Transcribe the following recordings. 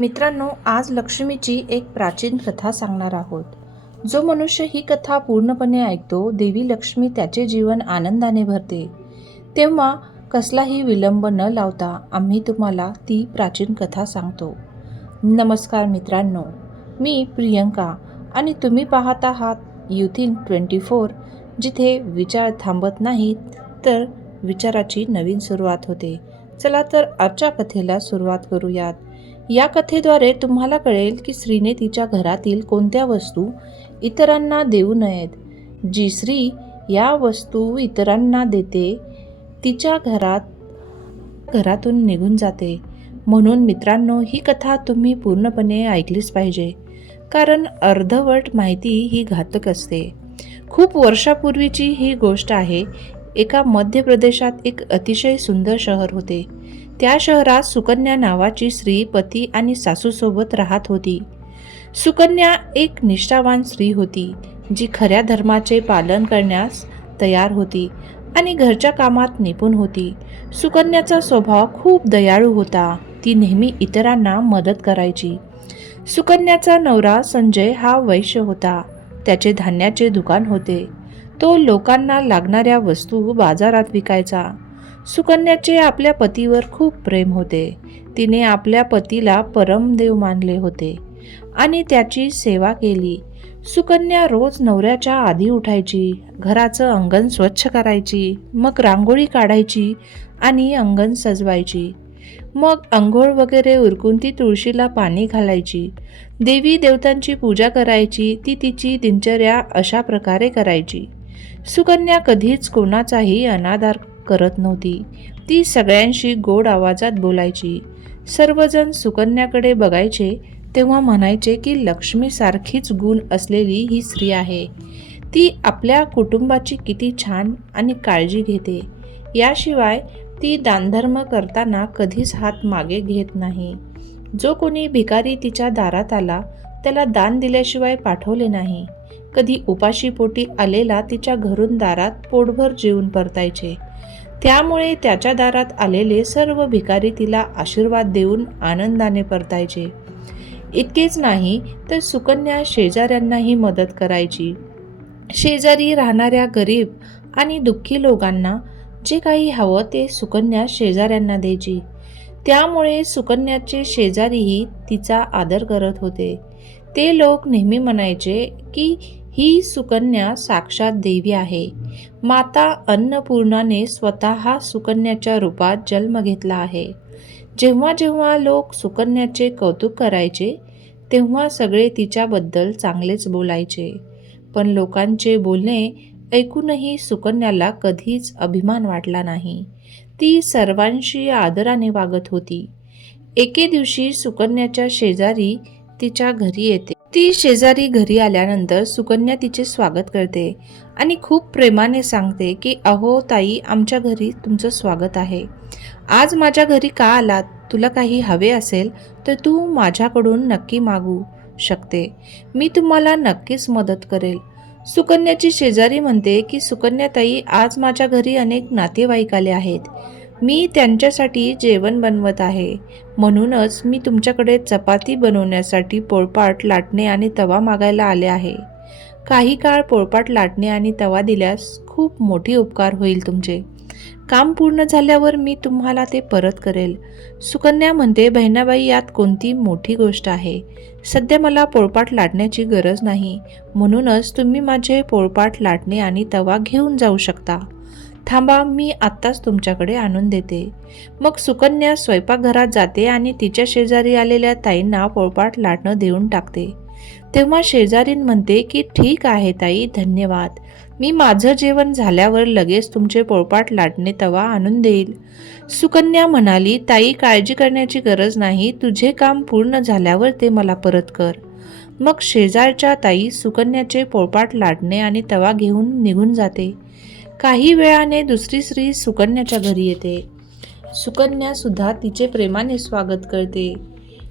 मित्रांनो आज लक्ष्मीची एक प्राचीन कथा सांगणार आहोत. जो मनुष्य ही कथा पूर्णपणे ऐकतो देवी लक्ष्मी त्याचे जीवन आनंदाने भरते. तेव्हा कसलाही विलंब न लावता आम्ही तुम्हाला ती प्राचीन कथा सांगतो. नमस्कार मित्रांनो मी प्रियंका आणि तुम्ही पाहत आहात युथिन ट्वेंटी फोर जिथे विचार थांबत नाहीत तर विचाराची नवीन सुरुवात होते. चला तर आजच्या कथेला सुरुवात करूयात. या कथेद्वारे तुम्हाला कळेल की स्त्रीने तिच्या घरातील कोणत्या वस्तू इतरांना देऊ नयेत. जी स्त्री या वस्तू इतरांना देते तिच्या घरात घरातून निघून जाते. म्हणून मित्रांनो ही कथा तुम्ही पूर्णपणे ऐकलीच पाहिजे. कारण अर्धवट माहिती ही घातक असते. खूप वर्षापूर्वीची ही गोष्ट आहे. एका मध्य प्रदेशात एक अतिशय सुंदर शहर होते. त्या शहरात सुकन्या नावाची स्त्री पती आणि सासूसोबत राहत होती. सुकन्या एक निष्ठावान स्त्री होती जी खऱ्या धर्माचे पालन करण्यास तयार होती आणि घरच्या कामात निपुण होती. सुकन्याचा स्वभाव खूप दयाळू होता. ती नेहमी इतरांना मदत करायची. सुकन्याचा नवरा संजय हा वैश्य होता. त्याचे धान्याचे दुकान होते. तो लोकांना लागणाऱ्या वस्तू बाजारात विकायचा. सुकन्याचे आपल्या पतीवर खूप प्रेम होते. तिने आपल्या पतीला परमदेव मानले होते आणि त्याची सेवा केली. सुकन्या रोज नवऱ्याच्या आधी उठायची घराचं अंगण स्वच्छ करायची मग रांगोळी काढायची आणि अंगण सजवायची. मग अंघोळ वगैरे उरकून ती तुळशीला पाणी घालायची. देवी देवतांची पूजा करायची ती तिची दिनचर्या अशा प्रकारे करायची. सुकन्या कधीच कोणाचाही अनादार करत नव्हती. ती सगळ्यांशी गोड आवाजात बोलायची. सर्वजण सुकन्याकडे बघायचे तेव्हा म्हणायचे की लक्ष्मीसारखीच गुण असलेली ही स्त्री आहे. ती आपल्या कुटुंबाची किती छान आणि काळजी घेते. याशिवाय ती दानधर्म करताना कधीच हात मागे घेत नाही. जो कोणी भिकारी तिच्या दारात आला त्याला दान दिल्याशिवाय पाठवले नाही. कधी उपाशीपोटी आलेला तिच्या घरून दारात पोटभर जेवून परतायचे. त्यामुळे त्याच्या दारात आलेले सर्व भिकारी तिला आशीर्वाद देऊन आनंदाने परतायचे. इतकेच नाही तर सुकन्या शेजाऱ्यांनाही मदत करायची. शेजारी राहणाऱ्या गरीब आणि दुःखी लोकांना जे काही हवं ते सुकन्या शेजाऱ्यांना द्यायची. त्यामुळे सुकन्याचे शेजारीही तिचा आदर करत होते. ते लोक नेहमी म्हणायचे की ही सुकन्या साक्षात देवी आहे. माता अन्नपूर्णाने स्वतः सुकन्याच्या रूपात जन्म घेतला आहे. जेव्हा जेव्हा लोक सुकन्याचे कौतुक करायचे तेव्हा सगळे तिच्याबद्दल चांगलेच बोलायचे. पण लोकांचे बोलणे ऐकूनही सुकन्याला कधीच अभिमान वाटला नाही. ती सर्वांशी आदराने वागत होती. एके दिवशी सुकन्याच्या शेजारी तिच्या घरी येते. ती शेजारी घरी आल्यानंतर सुकन्या तिचे स्वागत करते आणि खूप प्रेमाने सांगते की अहो ताई आमच्या घरी तुमचं स्वागत आहे. आज माझ्या घरी का आलात? तुला काही हवे असेल तर तू माझ्याकडून नक्की मागू शकते. मी तुम्हाला नक्कीच मदत करेल. सुकन्याची शेजारी म्हणते की सुकन्याताई आज माझ्या घरी अनेक नातेवाईक आले आहेत. मी त्यांच्यासाठी जेवण बनवत आहे. म्हणूनच मी तुमच्याकडे चपाती बनवण्यासाठी पोळपाट लाटणे आणि तवा मागायला आले आहे. काही काळ पोळपाट लाटणे आणि तवा दिल्यास खूप मोठी उपकार होईल तुमचे. काम पूर्ण झाल्यावर मी तुम्हाला ते परत करेल. सुकन्या म्हणते बहिणाबाई यात कोणती मोठी गोष्ट आहे? सध्या मला पोळपाट लाटण्याची गरज नाही. म्हणूनच तुम्ही माझे पोळपाट लाटणे आणि तवा घेऊन जाऊ शकता. थांबा मी आत्ताच तुमच्याकडे आणून देते. मग सुकन्या स्वयंपाकघरात जाते आणि तिच्या शेजारी आलेल्या ताईंना पोळपाट लाटणं देऊन टाकते. तेव्हा शेजारीन म्हणते की ठीक आहे ताई धन्यवाद. मी माझं जेवण झाल्यावर लगेच तुमचे पोळपाट लाटणे तवा आणून देईल. सुकन्या म्हणाली ताई काळजी करण्याची गरज नाही. तुझे काम पूर्ण झाल्यावर ते मला परत कर. मग शेजारच्या ताई सुकन्याचे पोळपाट लाटणे आणि तवा घेऊन निघून जाते. काही वेळाने दुसरी स्त्री सुकन्याच्या घरी येते. सुकन्या सुद्धा तिचे प्रेमाने स्वागत करते.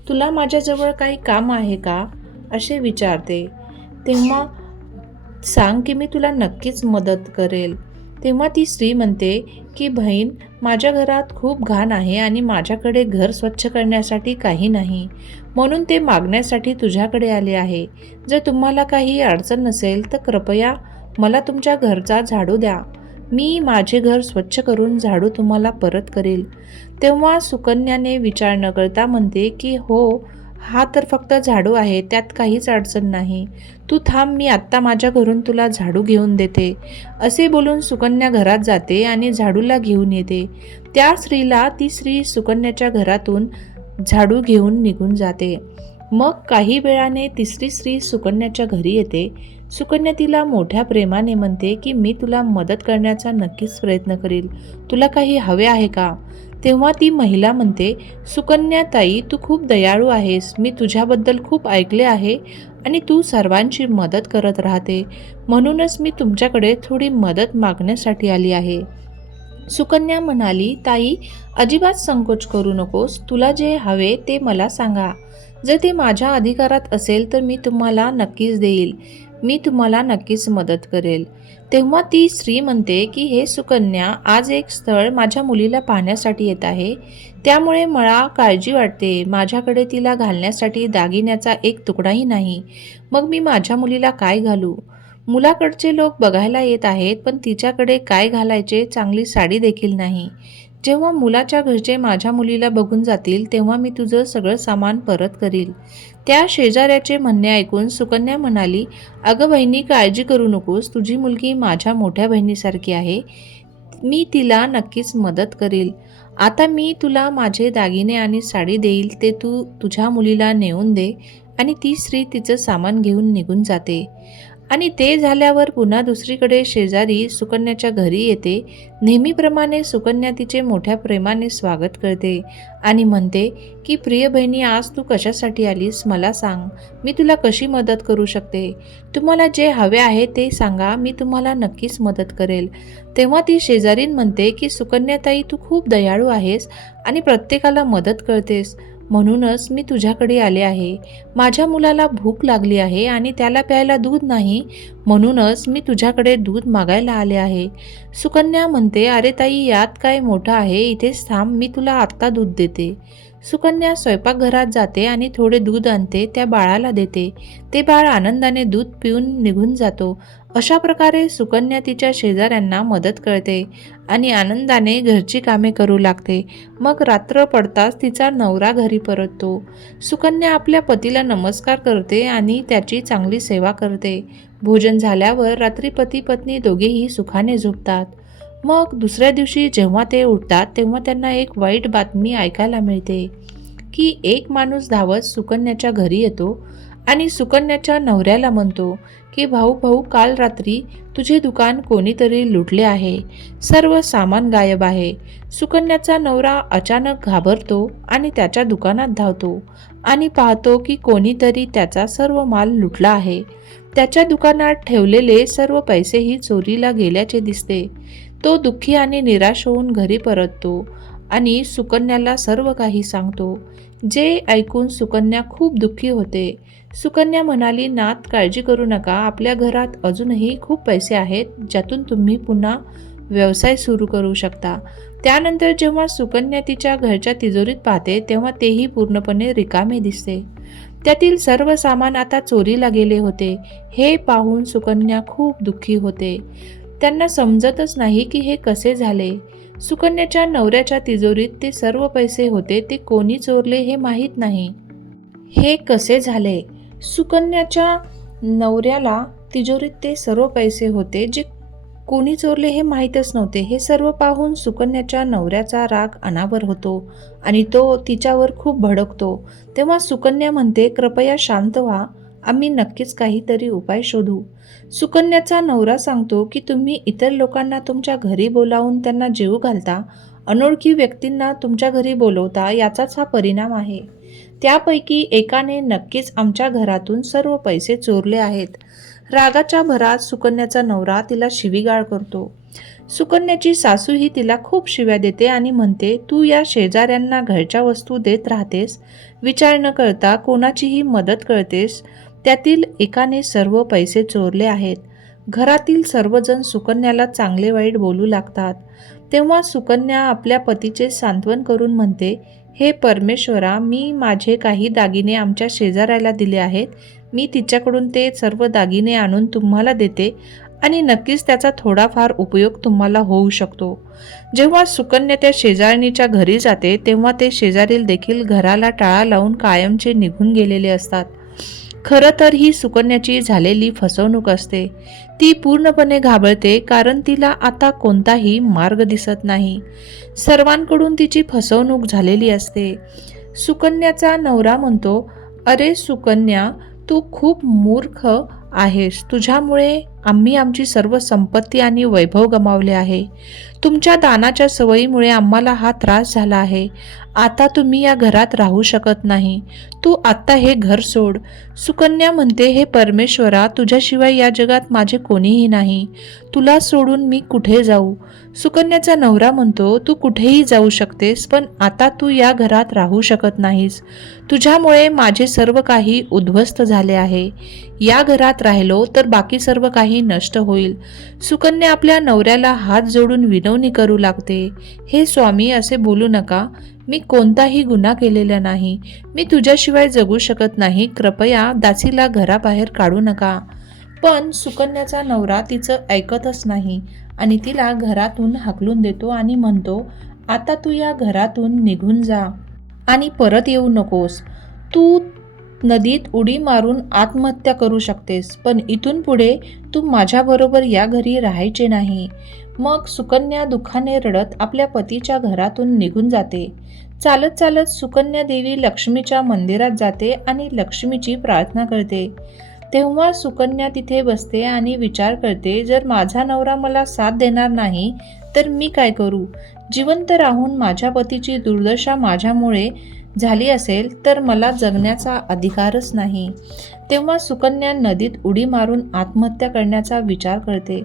तुला माझ्याजवळ काही काम आहे का? असे विचारते. तेव्हा सांग की मी तुला नक्कीच मदत करेल. तेव्हा ती स्त्री म्हणते की बहीण माझ्या घरात खूप घाण आहे आणि माझ्याकडे घर स्वच्छ करण्यासाठी काही नाही. म्हणून ते मागण्यासाठी तुझ्याकडे आले आहे. जर तुम्हाला काही अडचण नसेल तर कृपया मला तुमच्या घरचा झाडू द्या. मी माझे घर स्वच्छ करून झाडू तुम्हाला परत करेल. तेव्हा सुकन्याने विचार न करता म्हणते की हो हा तर फक्त झाडू आहे त्यात काहीच अडचण नाही. तू थांब मी आत्ता माझ्या घरून तुला झाडू घेऊन देते. असे बोलून सुकन्या घरात जाते आणि झाडूला घेऊन येते. त्या स्त्रीला ती स्त्री सुकन्याच्या घरातून झाडू घेऊन निघून जाते. मग काही वेळाने तिसरी स्त्री सुकन्याच्या घरी येते. सुकन्या तिला मोठ्या प्रेमाने म्हणते की मी तुला मदत करण्याचा नक्कीच प्रयत्न करील. तुला काही हवे आहे का? तेव्हा ती महिला म्हणते सुकन्या ताई तू खूप दयाळू आहेस. मी तुझ्याबद्दल खूप ऐकले आहे आणि तू सर्वांची मदत करत राहते. म्हणूनच मी तुमच्याकडे थोडी मदत मागण्यासाठी आली आहे. सुकन्या म्हणाली ताई अजिबात संकोच करू नकोस. तुला जे हवे ते मला सांगा. जर ते माझ्या अधिकारात असेल तर मी तुम्हाला नक्कीच देईल. मी तुम्हाला नक्कीच मदत करेल. तेव्हा ती स्त्री म्हणते की हे सुकन्या आज एक स्थळ माझ्या मुलीला पाहण्यासाठी येत आहे. त्यामुळे मला काळजी वाटते. माझ्याकडे तिला घालण्यासाठी दागिन्याचा एक तुकडाही नाही. मग मी माझ्या मुलीला काय घालू? मुलाकडचे लोक बघायला येत आहेत पण तिच्याकडे काय घालायचे चांगली साडी देखील नाही. जेव्हा मुलाच्या घरचे माझ्या मुलीला बघून जातील तेव्हा मी तुझं सगळं सामान परत करील. त्या शेजाऱ्याचे म्हणणे ऐकून सुकन्या म्हणाली अगं बहिणी काळजी करू नकोस. तुझी मुलगी माझ्या मोठ्या बहिणीसारखी आहे. मी तिला नक्कीच मदत करील. आता मी तुला माझे दागिने आणि साडी देईल. ते तू तुझ्या मुलीला नेऊन दे आणि ती स्त्री तिचं सामान घेऊन निघून जाते. आणि ते झाल्यावर पुन्हा दुसरीकडे शेजारी सुकन्याच्या घरी येते. नेहमीप्रमाणे सुकन्या तिचे मोठ्या प्रेमाने स्वागत करते आणि म्हणते की प्रिय बहिणी आज तू कशासाठी आलीस? मला सांग. मी तुला कशी मदत करू शकते? तुम्हाला जे हवे आहे ते सांगा. मी तुम्हाला नक्कीच मदत करेल. तेव्हा ती शेजारीन म्हणते की सुकन्याताई तू खूप दयाळू आहेस आणि प्रत्येकाला मदत करतेस. म्हणूनच मी तुझ्याकडे आले आहे. माझ्या मुलाला भूक लागली आहे आणि त्याला प्यायला दूध नाही. म्हणूनच मी तुझ्याकडे दूध मागायला आले आहे. सुकन्या म्हणते अरे ताई यात काय मोठं आहे? इथेच थांब मी तुला आत्ता दूध देते. सुकन्या स्वयंपाकघरात जाते आणि थोडे दूध आणते त्या बाळाला देते. ते बाळ आनंदाने दूध पिऊन निघून जातो. अशा प्रकारे सुकन्या तिच्या शेजाऱ्यांना मदत करते आणि आनंदाने घरची कामे करू लागते. मग रात्र पडताच तिचा नवरा घरी परततो. सुकन्या आपल्या पतीला नमस्कार करते आणि त्याची चांगली सेवा करते. भोजन झाल्यावर रात्री पती पत्नी दोघेही सुखाने झोपतात. मग दुसऱ्या दिवशी जेव्हा ते उठतात तेव्हा त्यांना एक वाईट बातमी ऐकायला मिळते की एक माणूस धावत सुकन्याच्या घरी येतो. आणि सुकन्याच्या नवऱ्याला म्हणतो की भाऊ भाऊ काल रात्री तुझे दुकान कोणीतरी लुटले आहे. सर्व सामान गायब आहे. सुकन्याचा नवरा अचानक घाबरतो आणि त्याच्या दुकानात धावतो आणि पाहतो की कोणीतरी त्याचा सर्व माल लुटला आहे. त्याच्या दुकानात ठेवलेले सर्व पैसेही चोरीला गेल्याचे दिसते. तो दुःखी आणि निराश होऊन घरी परततो आणि सुकन्याला सर्व काही सांगतो. जे ऐकून सुकन्या खूप दुःखी होते. सुकन्या म्हणाली नात काळजी करू नका. आपल्या घरात अजूनही खूप पैसे आहेत ज्यातून तुम्ही पुन्हा व्यवसाय सुरू करू शकता. त्यानंतर जेव्हा सुकन्या तिच्या घरच्या तिजोरीत पाहते तेव्हा तेही पूर्णपणे रिकामे दिसते. त्यातील सर्व सामान आता चोरीला गेले होते. हे पाहून सुकन्या खूप दुःखी होते. त्यांना समजतच नाही की हे कसे झाले. सुकन्याच्या नवऱ्याच्या तिजोरीत ते सर्व पैसे होते ते कोणी चोरले हे माहीत नाही. हे कसे झाले? सुकन्याच्या नवऱ्याला तिजोरीत ते सर्व पैसे होते जे कोणी चोरले हे माहीतच नव्हते. हे सर्व पाहून सुकन्याच्या नवऱ्याचा राग अनावर होतो आणि तो तिच्यावर खूप भडकतो. तेव्हा सुकन्या म्हणते कृपया शांत व्हा आम्ही नक्कीच काहीतरी उपाय शोधू. सुकन्याचा नवरा सांगतो की तुम्ही इतर लोकांना तुमच्या घरी बोलावून त्यांना जेवू घालता. अनोळखी व्यक्तींना तुमच्या घरी बोलवता याचाच हा परिणाम आहे. त्यापैकी एकाने नक्कीच आमच्या घरातून सर्व पैसे चोरले आहेत. रागाच्या भरात सुकन्याचा नवरा तिला शिवीगाळ करतो. सुकन्याची सासूही तिला खूप शिव्या देते आणि म्हणते तू या शेजाऱ्यांना घरच्या वस्तू देत राहतेस? विचार न करता कोणाचीही मदत करतेस? त्यातील एकाने सर्व पैसे चोरले आहेत. घरातील सर्वजण सुकन्याला चांगले वाईट बोलू लागतात. तेव्हा सुकन्या आपल्या पतीचे सांत्वन करून म्हणते हे परमेश्वरा मी माझे काही दागिने आमच्या शेजाऱ्याला दिले आहेत. मी तिच्याकडून ते सर्व दागिने आणून तुम्हाला देते आणि नक्कीच त्याचा थोडाफार उपयोग तुम्हाला होऊ शकतो. जेव्हा सुकन्या त्या शेजारणीच्या घरी जाते तेव्हा ते शेजारील देखील घराला टाळा लावून कायमचे निघून गेलेले असतात. खरं तर ही सुकन्याची झालेली फसवणूक असते. ती पूर्णपणे घाबरते कारण तिला आता कोणताही मार्ग दिसत नाही. सर्वांकडून तिची फसवणूक झालेली असते. सुकन्याचा नवरा म्हणतो अरे सुकन्या तू खूप मूर्ख आहेस. तुझ्यामुळे आम्ही आमची सर्व संपत्ती आणि वैभव गमावले आहे. तुमच्या दानाच्या सवयीमुळे आम्हाला हा त्रास झाला आहे. आता तुम्ही या घरात राहू शकत नाही. तू आत्ता हे घर सोड. सुकन्या म्हणते हे परमेश्वरा तुझ्याशिवाय या जगात माझे कोणीही नाही. तुला सोडून मी कुठे जाऊ? सुकन्याचा नवरा म्हणतो तू कुठेही जाऊ शकतेस पण आता तू या घरात राहू शकत नाहीस. तुझ्यामुळे माझे सर्व काही उद्ध्वस्त झाले आहे. या घरात राहिलो तर बाकी सर्व काही नष्ट होईल. सुकन्या आपल्या नवऱ्याला हात जोडून विनवणी करू लागते. हे स्वामी असे बोलू नका. मी कोणताही गुन्हा केलेला नाही. मी तुझ्याशिवाय जगू शकत नाही. कृपया दासीला घराबाहेर काढू नका. पण सुकन्याचा नवरा तिचं ऐकतच नाही आणि तिला घरातून हाकलून देतो आणि म्हणतो आता तू या घरातून निघून जा आणि परत येऊ नकोस. तू नदीत उडी मारून आत्महत्या करू शकतेस पण इथून पुढे तू माझ्याबरोबर या घरी राहायचे नाही. मग सुकन्या दुःखाने रडत आपल्या पतीच्या घरातून निघून जाते. चालत चालत सुकन्या देवी लक्ष्मीच्या मंदिरात जाते आणि लक्ष्मीची प्रार्थना करते. तेव्हा सुकन्या तिथे बसते आणि विचार करते जर माझा नवरा मला साथ देणार नाही तर मी काय करू? जिवंत राहून माझ्या पतीची दुर्दशा माझ्यामुळे झाली असेल तर मला जगण्याचा अधिकारच नाही. तेव्हा सुकन्या नदीत उडी मारून आत्महत्या करण्याचा विचार करते.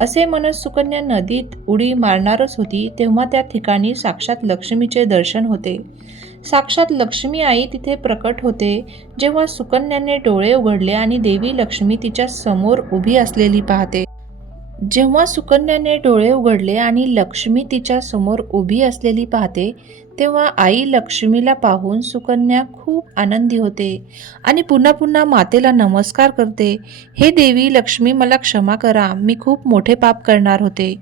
असे म्हणत सुकन्या नदीत उडी मारणारच होती तेव्हा त्या ठिकाणी साक्षात लक्ष्मीचे दर्शन होते. साक्षात लक्ष्मी आई तिथे प्रकट होते. जेव्हा सुकन्याने डोळे उघडले आणि देवी लक्ष्मी तिच्या समोर उभी असलेली पाहते जेव्हा सुकन्याने डोळे उघडले आणि लक्ष्मी तिच्या समोर उभी असलेली पाहते तेव्हा आई लक्ष्मीला पाहून सुकन्या खूप आनंदी होते आणि पुन्हा पुन्हा मातेला नमस्कार करते. हे देवी लक्ष्मी मला क्षमा करा. मी खूप मोठे पाप करणार होते.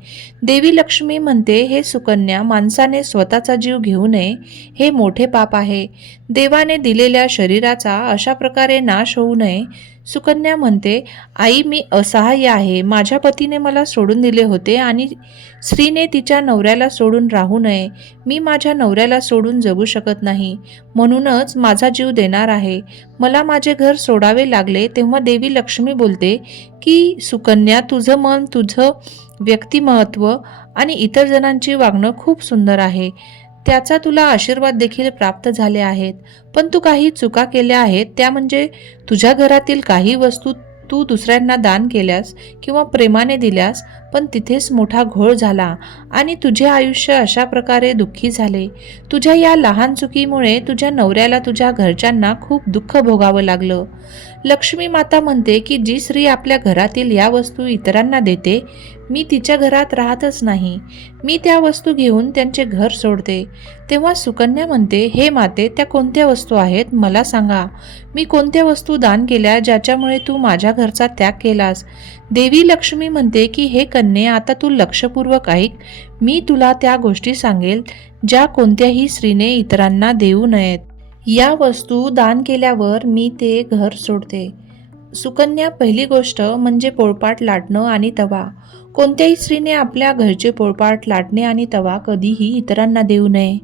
देवी लक्ष्मी म्हणते हे सुकन्या माणसाने स्वतःचा जीव घेऊ नये. हे मोठे पाप आहे. देवाने दिलेल्या शरीराचा अशा प्रकारे नाश होऊ नये. सुकन्या म्हणते आई मी असहाय्य आहे. माझ्या पतीने मला सोडून दिले होते आणि स्त्रीने तिच्या नवऱ्याला सोडून राहू नये. मी माझ्या नवऱ्याला सोडून जगू शकत नाही. म्हणूनच माझा जीव देणार आहे. मला माझे घर सोडावे लागले तेव्हा देवी लक्ष्मी बोलते की सुकन्या तुझं मन तुझं व्यक्तिमहत्व आणि इतर जणांची वागणं खूप सुंदर आहे. त्याचा तुला आशीर्वाद देखील प्राप्त झाले आहेत. पण तू काही चुका केल्या आहेत त्या म्हणजे तुझ्या घरातील काही वस्तू तू दुसऱ्यांना दान केल्यास किंवा प्रेमाने दिल्यास पण तिथेच मोठा घोळ झाला आणि तुझे आयुष्य अशा प्रकारे दुःखी झाले. तुझ्या या लहान चुकीमुळे तुझ्या नवऱ्याला तुझ्या घरच्यांना खूप दुःख भोगावं लागलं. लक्ष्मी माता म्हणते की जी स्त्री आपल्या घरातील या वस्तू इतरांना देते मी तिच्या घरात राहतच नाही. मी त्या वस्तू घेऊन त्यांचे घर सोडते. तेव्हा सुकन्या म्हणते हे माते त्या कोणत्या वस्तू आहेत? मला सांगा. मी कोणत्या वस्तू दान केल्या ज्याच्यामुळे तू माझ्या घरचा त्याग केलास? देवी लक्ष्मी म्हणते की हे कन्ये आता तू लक्षपूर्वक ऐक. मी तुला त्या गोष्टी सांगेल ज्या कोणत्याही स्त्रीने इतरांना देऊ नयेत. या वस्तू दान केल्यावर मी ते घर सोडते. सुकन्या पहिली गोष्ट म्हणजे पोळपाट लाटणं आणि तवा. कोणत्याही स्त्रीने आपल्या घरचे पोळपाट लाटणे आणि तवा कधीही इतरांना देऊ नये.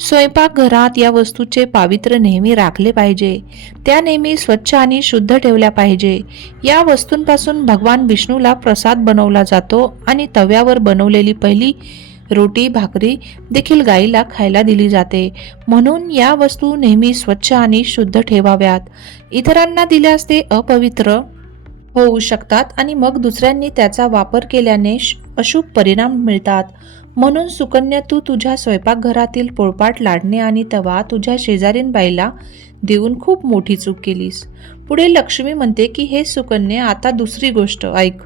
स्वयंपाकघरात या वस्तूचे पावित्र्य नेहमी राखले पाहिजे. त्या नेहमी स्वच्छ आणि शुद्ध ठेवल्या पाहिजे. या वस्तूंपासून भगवान विष्णूला प्रसाद बनवला जातो आणि तव्यावर बनवलेली पहिली रोटी भाकरी देखील गाईला खायला दिली जाते. म्हणून या वस्तू नेहमी स्वच्छ आणि शुद्ध ठेवाव्यात. इतरांना दिल्यास ते अपवित्र होऊ शकतात आणि मग दुसऱ्यांनी त्याचा वापर केल्याने श- अशुभ परिणाम मिळतात. म्हणून सुकन्या तू तुझ्या स्वयंपाकघरातील पोळपाट लाडणे आणि तवा तुझ्या शेजारीन बाईला देऊन खूप मोठी चूक केलीस. पुढे लक्ष्मी म्हणते की हे सुकन्या आता दुसरी गोष्ट ऐक.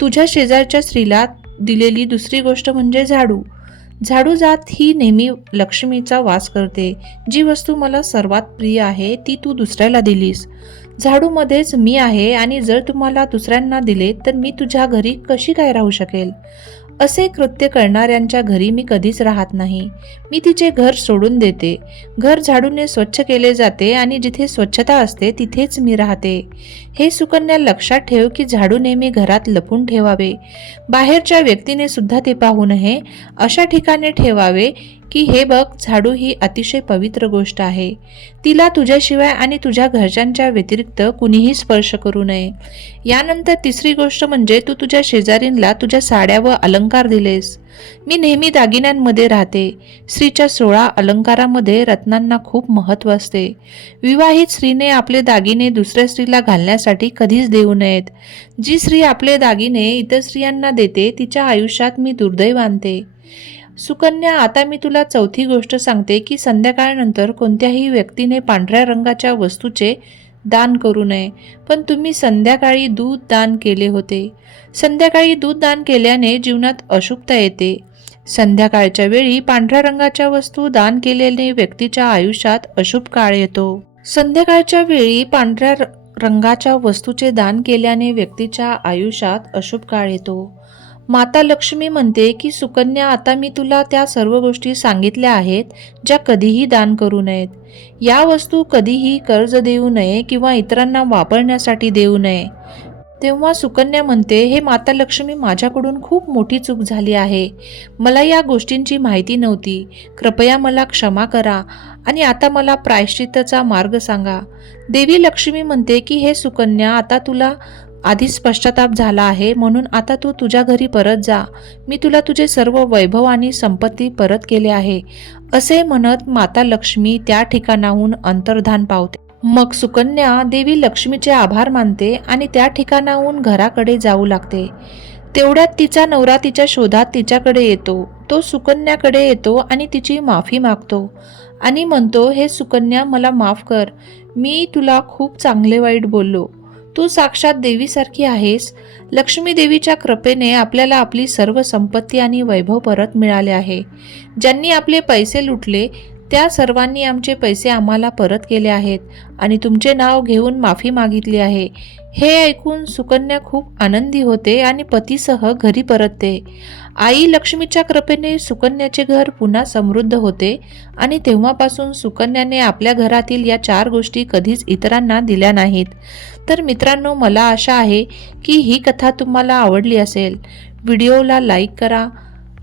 तुझ्या शेजारच्या स्त्रीला दिलेली दुसरी गोष्ट म्हणजे झाडू. झाडू जात ही नेहमी लक्ष्मीचा वास करते. जी वस्तू मला सर्वात प्रिय आहे ती तू दुसऱ्याला दिलीस. झाडूमध्येच मी आहे आणि जर तुम्हाला दुसऱ्यांना दिले तर मी तुझ्या घरी कशी काय राहू शकेल? असे कृत्य करणाऱ्यांच्या घरी मी कधीच राहत नाही. मी तिचे घर सोडून देते. घर झाडूने स्वच्छ केले जाते आणि जिथे स्वच्छता असते तिथेच मी राहते. हे सुकन्या लक्षात ठेव की झाडू नेहमी घरात लपून ठेवावे. बाहेरच्या व्यक्तीने सुद्धा ते पाहू नये. अशा ठिकाणी ठेवावे की हे बघ झाडू ही अतिशय पवित्र गोष्ट आहे. तिला तुझ्याशिवाय आणि तुझ्या घरच्यांच्या व्यतिरिक्त कुणीही स्पर्श करू नये. यानंतर तिसरी गोष्ट म्हणजे तू तुझ्या शेजारींला तुझ्या साड्या व अलंकार दिलेस. मी नेहमी दागिन्यांमध्ये राहते. स्त्रीच्या सोळा अलंकारामध्ये रत्नांना खूप महत्त्व असते. विवाहित स्त्रीने आपले दागिने दुसऱ्या स्त्रीला घालण्यासाठी कधीच देऊ नयेत. जी स्त्री आपले दागिने इतर स्त्रियांना देते तिच्या आयुष्यात मी दुर्दैव आणते. सुकन्या आता मी तुला चौथी गोष्ट सांगते की संध्याकाळनंतर कोणत्याही व्यक्तीने पांढऱ्या रंगाच्या वस्तूचे दान करू नये. पण तुम्ही संध्याकाळी दूध दान केले होते. संध्याकाळी दूध दान केल्याने जीवनात अशुभता येते. संध्याकाळच्या वेळी पांढऱ्या रंगाच्या वस्तू दान केलेले व्यक्तीच्या आयुष्यात अशुभ काळ येतो. संध्याकाळच्या वेळी पांढऱ्या र- रंगाच्या वस्तूचे दान केल्याने व्यक्तीच्या आयुष्यात अशुभ काळ येतो. माता लक्ष्मी म्हणते की सुकन्या आता मी तुला त्या सर्व गोष्टी सांगितल्या आहेत ज्या कधीही दान करू नयेत. या वस्तू कधीही कर्ज देऊ नये किंवा इतरांना वापरण्यासाठी देऊ नये. तेव्हा सुकन्या म्हणते हे माता लक्ष्मी माझ्याकडून खूप मोठी चूक झाली आहे. मला या गोष्टींची माहिती नव्हती. कृपया मला क्षमा करा आणि आता मला प्रायश्चित्ताचा मार्ग सांगा. देवी लक्ष्मी म्हणते की हे सुकन्या आता तुला आधीच पश्चाताप झाला आहे म्हणून आता तू तुझ्या घरी परत जा. मी तुला तुझे सर्व वैभव आणि संपत्ती परत केले आहे. असे म्हणत माता लक्ष्मी त्या ठिकाणाहून अंतर्धान पावते. मग सुकन्या देवी लक्ष्मीचे आभार मानते आणि त्या ठिकाणाहून घराकडे जाऊ लागते. तेवढ्यात तिचा नवरा तिच्या शोधात तिच्याकडे येतो. तो सुकन्याकडे येतो आणि तिची माफी मागतो. आणि म्हणतो हे सुकन्या मला माफ कर. मी तुला खूप चांगले वाईट बोललो. तू साक्षात देवीसारखी आहेस. लक्ष्मी देवीच्या कृपेने आपल्याला आपली सर्व संपत्ती आणि वैभव परत मिळाले आहे. ज्यांनी आपले पैसे लुटले त्या सर्वांनी आमचे पैसे आम्हाला परत केले आहेत आणि तुमचे नाव घेऊन माफी मागितली आहे. हे ऐकून सुकन्या खूप आनंदी होते आणि पतीसह घरी परतते. आई लक्ष्मीच्या कृपेने सुकन्याचे घर पुन्हा समृद्ध होते आणि तेव्हापासून सुकन्याने आपल्या घरातील या चार गोष्टी कधीच इतरांना दिल्या नाहीत. तर मित्रांनो मला आशा आहे की ही कथा तुम्हाला आवडली असेल. व्हिडिओला लाईक करा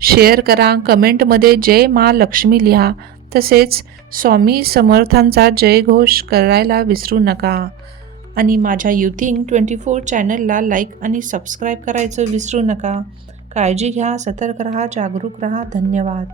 शेअर करा कमेंटमध्ये जय मा लक्ष्मी लिहा. तसेच स्वामी समर्थांचा जयघोष करायला विसरू नका. आणि माझ्या युथिंग ट्वेंटी फोर चॅनलला लाईक आणि सबस्क्राईब करायचं विसरू नका. काळजी घ्या सतर्क राहा जागरूक राहा. धन्यवाद.